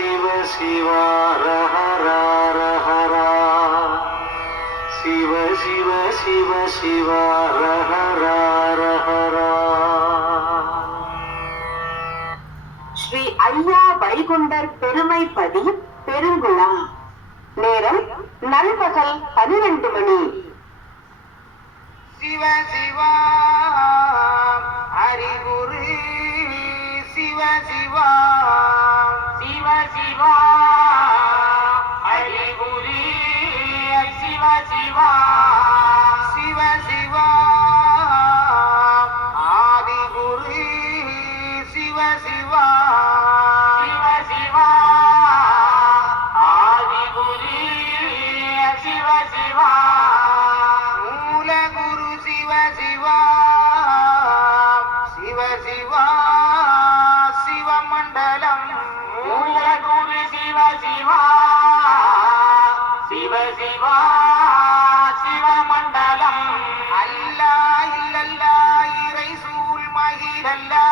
சிவ சிவா ரஹரா ரஹரா சிவ சிவ சிவ சிவா ரஹரா ரஹரா. ஸ்ரீ ஐயா வைகுண்டர் பெருமைப்பதி பெருங்குளம். நேரம் நண்பகல் 12 மணி. சிவ சிவா ஹரிகுரு சிவ சிவா சிவ சிவா ஹரிகுரு சிவ சிவா சிவ சிவா ஆதிகுரு சிவ சிவா சிவ சிவா ஆதிகுரு சிவ சிவா மூலகுரு சிவ சிவா சிவ சிவா சிவமண்டலம் மூலகுரு சிவ சிவா சிவ சிவா சிவமண்டலம் அல்லா இல்லல்லா இறைசூல் மகிழல்லா